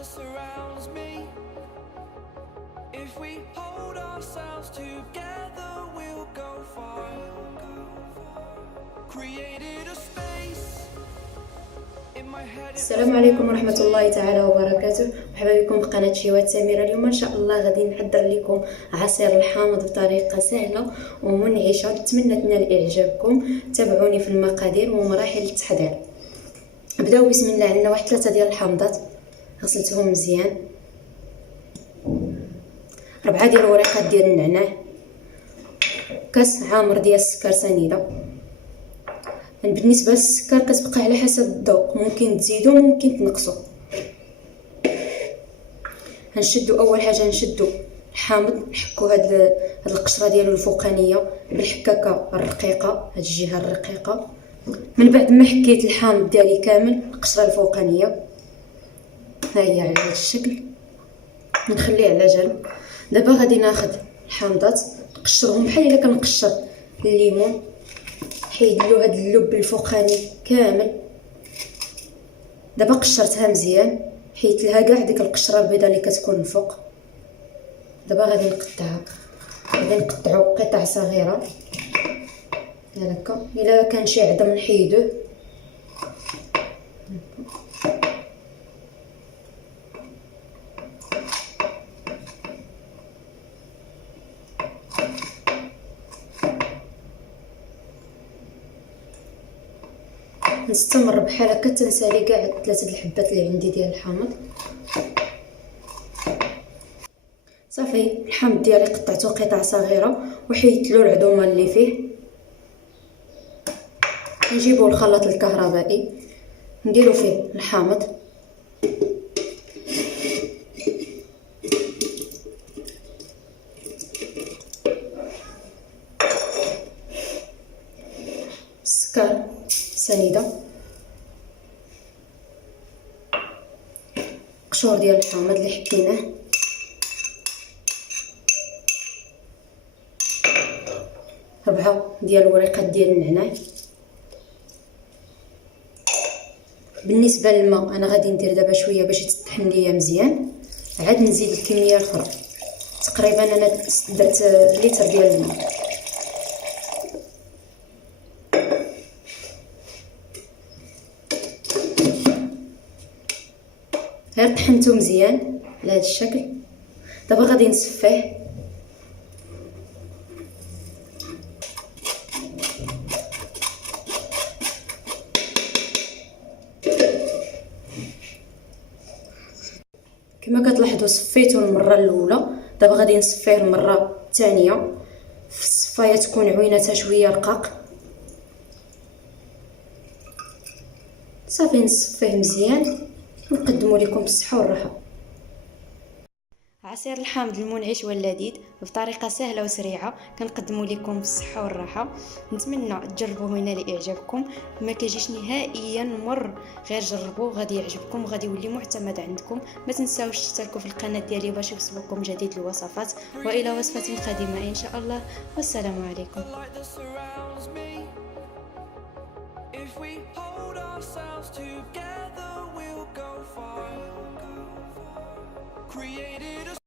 that surrounds me. If we hold ourselves together, we'll go far. Created a space in my head. السلام عليكم ورحمة الله تعالى وبركاته. مرحبا بكم في قناة شيوات سميرة. اليوم ان شاء الله غادي نحضر لكم عصير الحامض بطريقة سهلة ومنعشة، نتمنى تنال اعجابكم. تابعوني في المقادير ومراحل التحضير. نبداو بسم الله. عندنا واحد 3 ديال الحامضات غسلتهم مزيان، 4 ديال الوريقات ديال النعناع، كاس عامر ديال السكر سنيده. بالنسبه للسكر كتبقى على حسب الذوق، ممكن تزيدوا ممكن تنقصوا. هنشدوا اول حاجه نشدوا الحامض، نحكوا هاد القشره ديالو الفوقانيه بالحكاكه الرقيقه، هاد الجهه الرقيقه. من بعد ما حكيت الحامض ديالي كامل القشره الفوقانيه ها هي على هذا الشكل، نخليه على جنب. دابا غادي ناخذ الحامضات نقشرهم بحال الا كنقشر الليمون، حيد له هاد اللب الفوقاني كامل. دابا قشرتها مزيان، حيت لها كاع ديك القشره البيضاء اللي كتكون الفوق. دابا غادي نقطعها، غادي نقطعو قطع صغيره هكا. الا كان شي عظم نحيدوه. نستمر بحال هكا تنسالي كاع 3 الحبات اللي عندي ديال الحامض. صافي الحامض ديالي قطعته قطع صغيره وحيدت له العظومه اللي فيه. نجيبو الخلاط الكهربائي نديرو فيه الحامض، السكر سنيده، قشور ديال الحامض اللي حكيناه، ربعة ديال الوريقات ديال النعناع. بالنسبه للماء انا غادي ندير دابا شويه باش يتطحن ليا مزيان، عاد نزيد الكميه الاخرى. تقريبا انا درت لتر ديال الماء. غير طحنته مزيان على هذا الشكل. دابا غادي نصفيه. كما كتلاحظوا صفيته المره الاولى، دابا غادي نصفيه المره الثانيه. في الصفايه تكون عويناتها شويه رقاق. صافي نصفيه مزيان ونقدموا لكم بالصحه والراحه. عصير الحامض المنعش واللذيذ بطريقه سهله وسريعه كنقدموا لكم بالصحه والراحه. نتمنى تجربوه وينال اعجابكم، ما كيجيش نهائيا مر، غير جربوه غادي يعجبكم وغادي يولي معتمد عندكم. ما تنساوش تشتركوا في القناه ديالي باش يوصلكم جديد الوصفات، والى وصفه قادمه ان شاء الله، والسلام عليكم. If we hold ourselves together, we'll go far. Created a